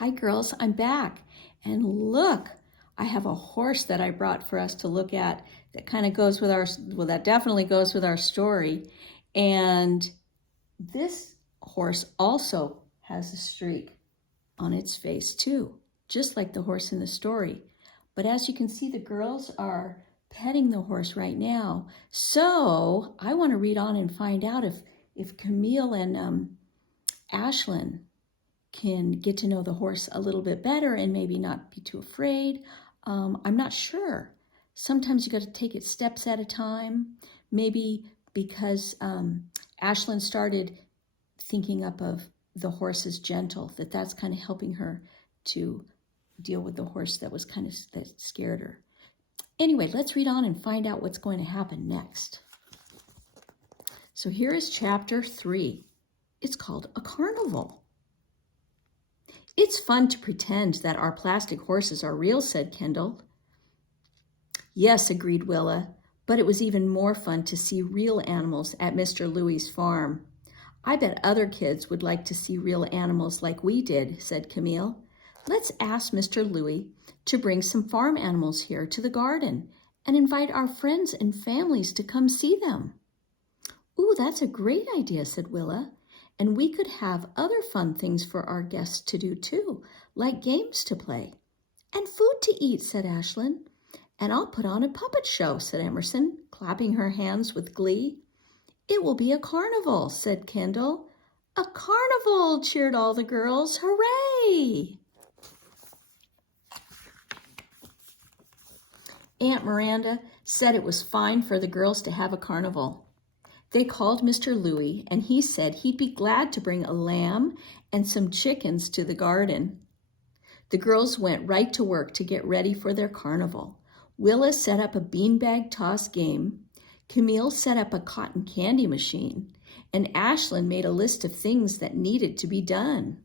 Hi girls, I'm back. And look, I have a horse that I brought for us to look at that kind of goes with that definitely goes with our story. And this horse also has a streak on its face too, just like the horse in the story. But as you can see, the girls are petting the horse right now. So I want to read on and find out if Camille and Ashlynn can get to know the horse a little bit better and maybe not be too afraid. I'm not sure. Sometimes you got to take it steps at a time. Maybe because Ashlynn started thinking up of the horse as gentle, that's kind of helping her to deal with the horse that scared her. Anyway, let's read on and find out what's going to happen next. So here is chapter 3. It's called A Carnival. It's fun to pretend that our plastic horses are real, said Kendall. Yes, agreed Willa, but it was even more fun to see real animals at Mr. Louie's farm. I bet other kids would like to see real animals like we did, said Camille. Let's ask Mr. Louie to bring some farm animals here to the garden and invite our friends and families to come see them. Ooh, that's a great idea, said Willa. And we could have other fun things for our guests to do too, like games to play. And food to eat, said Ashlynn. And I'll put on a puppet show, said Emerson, clapping her hands with glee. It will be a carnival, said Kendall. A carnival, cheered all the girls. Hooray! Aunt Miranda said it was fine for the girls to have a carnival. They called Mr. Louie, and he said he'd be glad to bring a lamb and some chickens to the garden. The girls went right to work to get ready for their carnival. Willa set up a beanbag toss game. Camille set up a cotton candy machine, and Ashlynn made a list of things that needed to be done.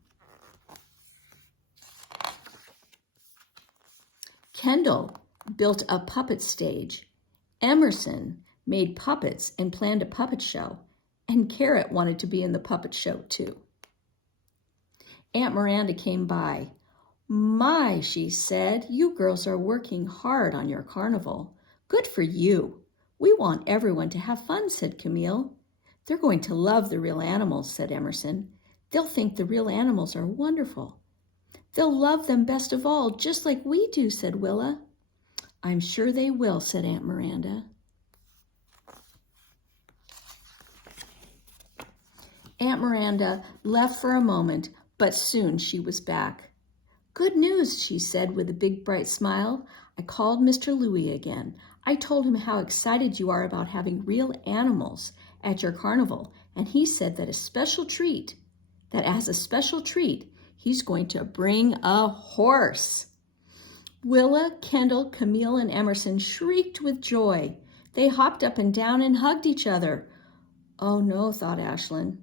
Kendall built a puppet stage. Emerson made puppets and planned a puppet show, and Carrot wanted to be in the puppet show too. Aunt Miranda came by. My, she said, you girls are working hard on your carnival. Good for you. We want everyone to have fun, said Camille. They're going to love the real animals, said Emerson. They'll think the real animals are wonderful. They'll love them best of all, just like we do, said Willa. I'm sure they will, said Aunt Miranda. Aunt Miranda left for a moment, but soon she was back. Good news, she said with a big bright smile. I called Mr. Louie again. I told him how excited you are about having real animals at your carnival, and he said that as a special treat, he's going to bring a horse. Willa, Kendall, Camille, and Emerson shrieked with joy. They hopped up and down and hugged each other. Oh no, thought Ashlynn,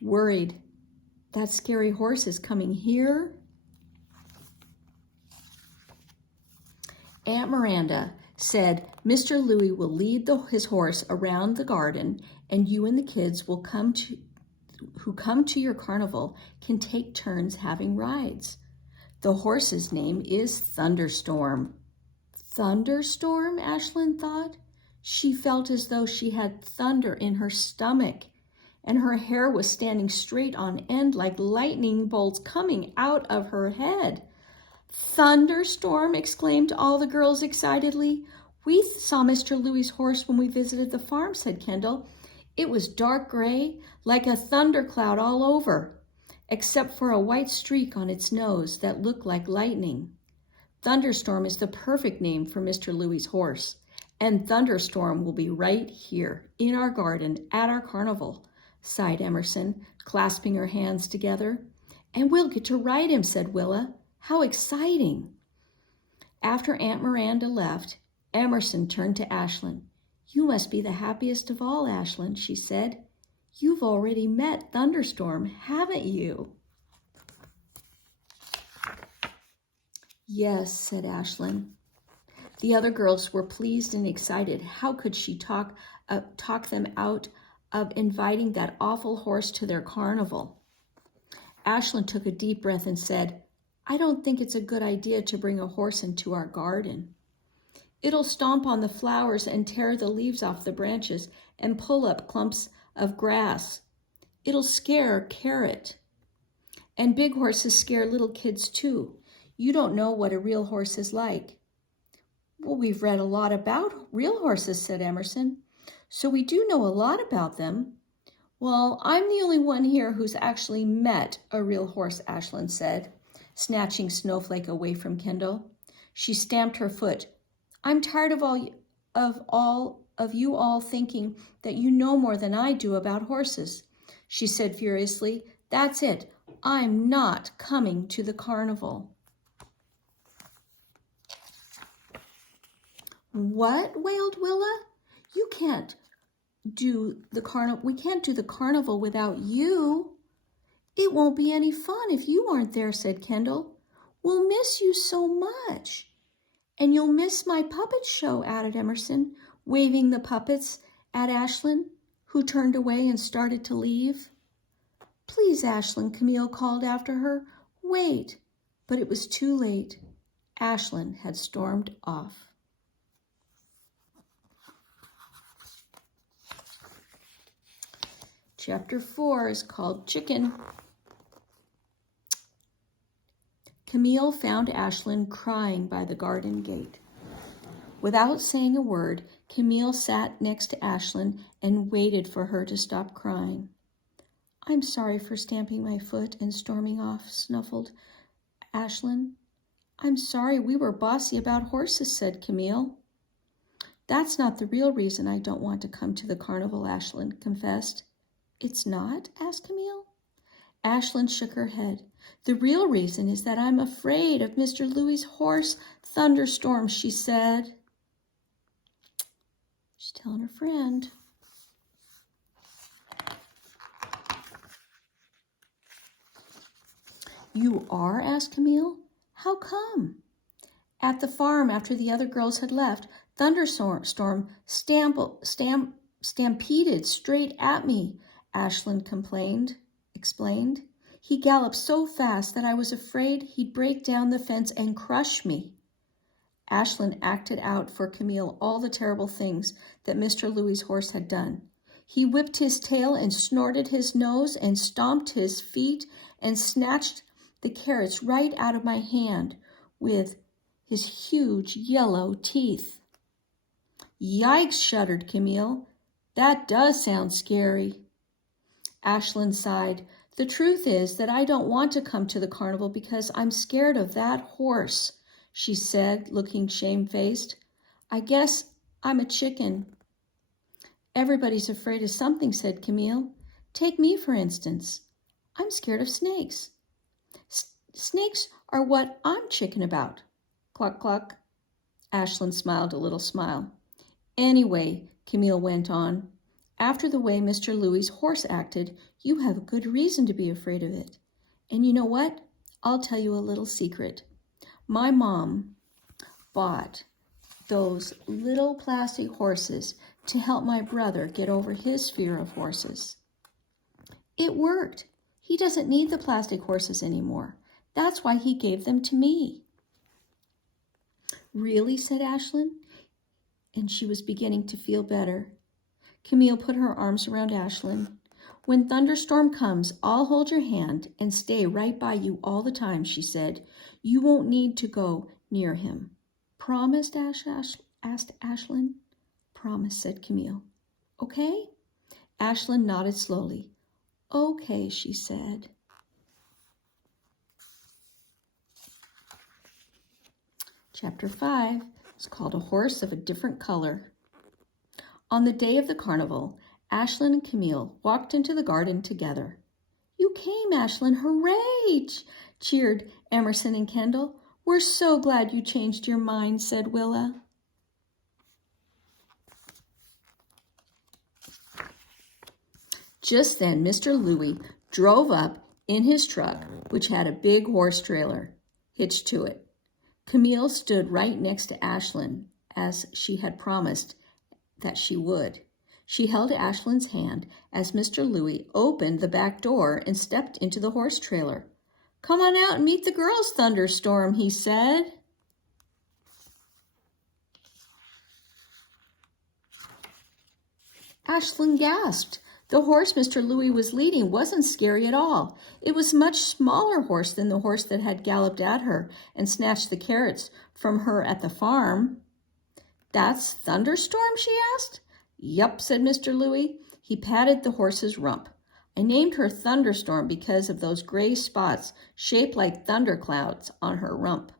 worried. That scary horse is coming here. Aunt Miranda said Mr. Louie will lead his horse around the garden, and you and the kids who come to your carnival can take turns having rides. The horse's name is Thunderstorm. Thunderstorm, Ashlynn thought. She felt as though she had thunder in her stomach, and her hair was standing straight on end like lightning bolts coming out of her head. Thunderstorm, exclaimed all the girls excitedly. We saw Mr. Louie's horse when we visited the farm, said Kendall. It was dark gray, like a thundercloud all over, except for a white streak on its nose that looked like lightning. Thunderstorm is the perfect name for Mr. Louie's horse, and Thunderstorm will be right here in our garden at our carnival, sighed Emerson, clasping her hands together. And we'll get to ride him, said Willa. How exciting! After Aunt Miranda left, Emerson turned to Ashlynn. You must be the happiest of all, Ashlynn, she said. You've already met Thunderstorm, haven't you? Yes, said Ashlynn. The other girls were pleased and excited. How could she talk them out of inviting that awful horse to their carnival? Ashlynn took a deep breath and said, I don't think it's a good idea to bring a horse into our garden. It'll stomp on the flowers and tear the leaves off the branches and pull up clumps of grass. It'll scare Carrot. And big horses scare little kids too. You don't know what a real horse is like. Well, we've read a lot about real horses, said Emerson. So we do know a lot about them. Well, I'm the only one here who's actually met a real horse, Ashlynn said, snatching Snowflake away from Kendall. She stamped her foot. I'm tired of you all thinking that you know more than I do about horses, she said furiously. That's it. I'm not coming to the carnival. What? Wailed Willa. You can't do the carnival. We can't do the carnival without you. It won't be any fun if you aren't there, said Kendall. We'll miss you so much. And you'll miss my puppet show, added Emerson, waving the puppets at Ashlynn, who turned away and started to leave. Please, Ashlynn, Camille called after her. Wait. But it was too late. Ashlynn had stormed off. Chapter 4 is called Chicken. Camille found Ashlynn crying by the garden gate. Without saying a word, Camille sat next to Ashlynn and waited for her to stop crying. I'm sorry for stamping my foot and storming off, snuffled Ashlynn. I'm sorry we were bossy about horses, said Camille. That's not the real reason I don't want to come to the carnival, Ashlynn confessed. It's not? Asked Camille. Ashlynn shook her head. The real reason is that I'm afraid of Mr. Louis's horse thunderstorm, she said. She's telling her friend. You are? Asked Camille. How come? At the farm, after the other girls had left, Thunderstorm stampeded straight at me, Ashlynn explained. He galloped so fast that I was afraid he'd break down the fence and crush me. Ashlynn acted out for Camille all the terrible things that Mr. Louis's horse had done. He whipped his tail and snorted his nose and stomped his feet and snatched the carrots right out of my hand with his huge yellow teeth. Yikes, shuddered Camille. That does sound scary. Ashlynn sighed. The truth is that I don't want to come to the carnival because I'm scared of that horse, she said, looking shamefaced. I guess I'm a chicken. Everybody's afraid of something, said Camille. Take me, for instance. I'm scared of snakes. Snakes are what I'm chicken about. Cluck, cluck. Ashlynn smiled a little smile. Anyway, Camille went on, after the way Mr. Louis's horse acted, you have a good reason to be afraid of it. And you know what? I'll tell you a little secret. My mom bought those little plastic horses to help my brother get over his fear of horses. It worked. He doesn't need the plastic horses anymore. That's why he gave them to me. Really, said Ashlynn, and she was beginning to feel better. Camille put her arms around Ashlynn. When thunderstorm comes, I'll hold your hand and stay right by you all the time, she said. You won't need to go near him. Promised? Asked Ashlynn. Promise, said Camille. Okay? Ashlynn nodded slowly. Okay, she said. Chapter 5 is called A Horse of a Different Color. On the day of the carnival, Ashlynn and Camille walked into the garden together. You came, Ashlynn, hooray! Cheered Emerson and Kendall. We're so glad you changed your mind, said Willa. Just then, Mr. Louis drove up in his truck, which had a big horse trailer hitched to it. Camille stood right next to Ashlynn, as she had promised that she would. She held Ashlynn's hand as Mr. Louis opened the back door and stepped into the horse trailer. "Come on out and meet the girls, Thunderstorm," he said. Ashlynn gasped. The horse Mr. Louis was leading wasn't scary at all. It was a much smaller horse than the horse that had galloped at her and snatched the carrots from her at the farm. "That's Thunderstorm?" she asked. "Yup," said Mr. Louis. He patted the horse's rump. "I named her Thunderstorm because of those gray spots shaped like thunderclouds on her rump."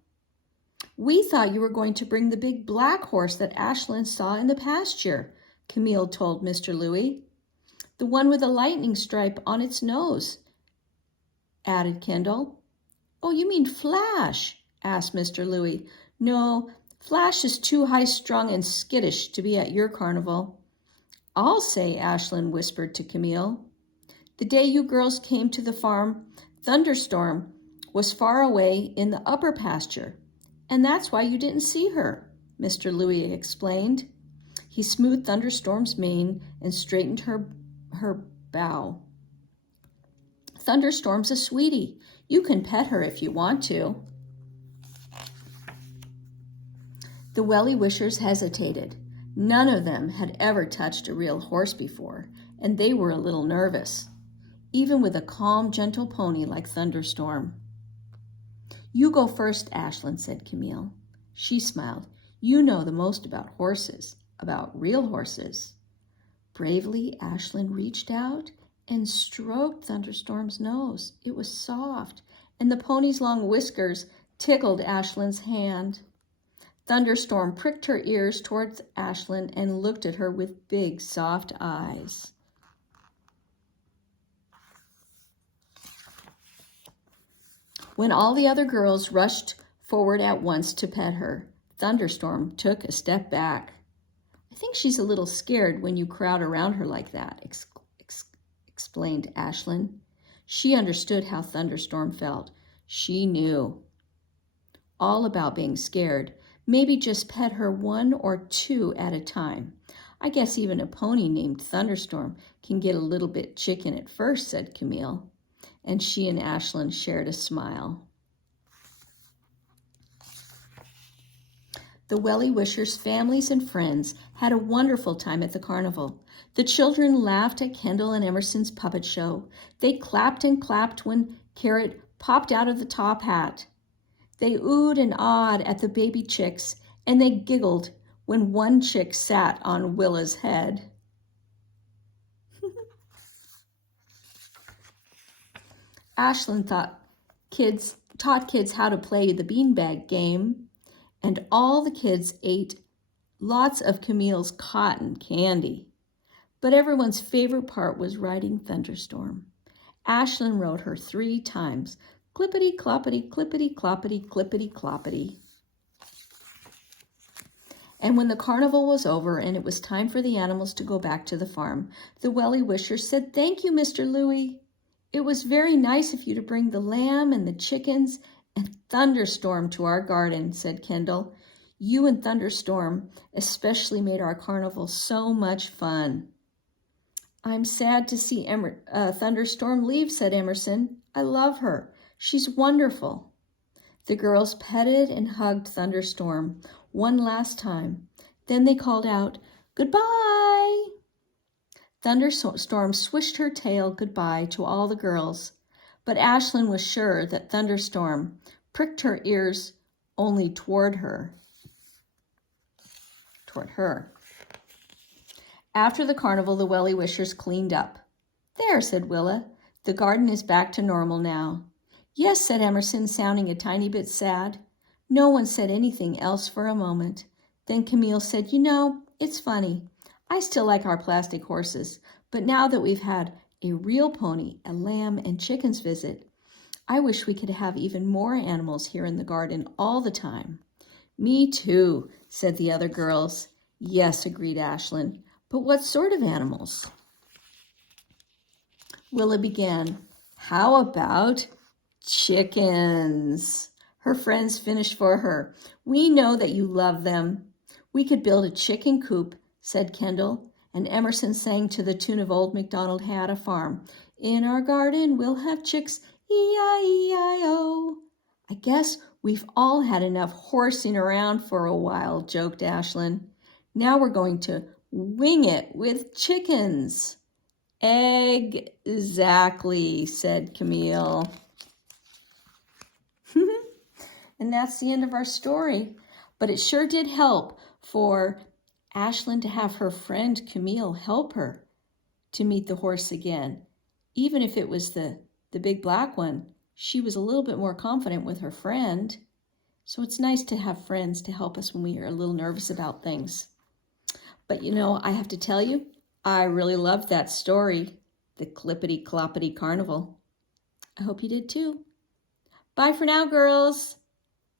"We thought you were going to bring the big black horse that Ashlynn saw in the pasture," Camille told Mr. Louis. "The one with a lightning stripe on its nose," added Kendall. "Oh, you mean Flash?" asked Mr. Louis. "No, Flash is too high-strung and skittish to be at your carnival." "I'll say," Ashlynn whispered to Camille. "The day you girls came to the farm, Thunderstorm was far away in the upper pasture, and that's why you didn't see her," Mr. Louis explained. He smoothed Thunderstorm's mane and straightened her bow. "Thunderstorm's a sweetie. You can pet her if you want to." The Wellie Wishers hesitated. None of them had ever touched a real horse before, and they were a little nervous, even with a calm, gentle pony like Thunderstorm. "You go first, Ashlynn," said Camille. She smiled. "You know the most about horses, about real horses." Bravely, Ashlynn reached out and stroked Thunderstorm's nose. It was soft, and the pony's long whiskers tickled Ashlynn's hand. Thunderstorm pricked her ears towards Ashlynn and looked at her with big, soft eyes. When all the other girls rushed forward at once to pet her, Thunderstorm took a step back. "I think she's a little scared when you crowd around her like that," explained Ashlynn. She understood how Thunderstorm felt. She knew all about being scared. Maybe just pet her one or two at a time. "I guess even a pony named Thunderstorm can get a little bit chicken at first," said Camille, and she and Ashlynn shared a smile. The Wellie Wishers' families and friends had a wonderful time at the carnival. The children laughed at Kendall and Emerson's puppet show. They clapped and clapped when Carrot popped out of the top hat. They oohed and awed at the baby chicks, and they giggled when one chick sat on Willa's head. Ashlynn taught kids how to play the beanbag game, and all the kids ate lots of Camille's cotton candy. But everyone's favorite part was riding Thunderstorm. Ashlynn rode her 3 times. Clippity cloppity, clippity cloppity, clippity cloppity. And when the carnival was over and it was time for the animals to go back to the farm, the Wellie Wishers said, "Thank you, Mr. Louis. It was very nice of you to bring the lamb and the chickens and Thunderstorm to our garden," said Kendall. "You and Thunderstorm especially made our carnival so much fun." "I'm sad to see Thunderstorm leave," said Emerson. "I love her. She's wonderful." The girls petted and hugged Thunderstorm one last time. Then they called out, "Goodbye." Thunderstorm swished her tail goodbye to all the girls, but Ashlynn was sure that Thunderstorm pricked her ears only toward her. After the carnival, the Wellie Wishers cleaned up. "There," said Willa. "The garden is back to normal now." "Yes," said Emerson, sounding a tiny bit sad. No one said anything else for a moment. Then Camille said, "You know, it's funny. I still like our plastic horses, but now that we've had a real pony, a lamb, and chickens visit, I wish we could have even more animals here in the garden all the time." "Me too," said the other girls. "Yes," agreed Ashlynn. "But what sort of animals?" Willa began. "How about chickens?" Her friends finished for her. "We know that you love them." "We could build a chicken coop," said Kendall, and Emerson sang to the tune of Old MacDonald Had a Farm. "In our garden we'll have chicks, E-I-E-I-O. I guess we've all had enough horsing around for a while, joked Ashlynn. Now we're going to wing it with chickens. Exactly, said Camille. And that's the end of our story. But it sure did help for Ashlynn to have her friend Camille help her to meet the horse again. Even if it was the big black one, she was a little bit more confident with her friend. So it's nice to have friends to help us when we are a little nervous about things. But you know, I have to tell you, I really loved that story, the Clippity Cloppity Carnival. I hope you did too. Bye for now, girls.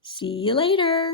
See you later.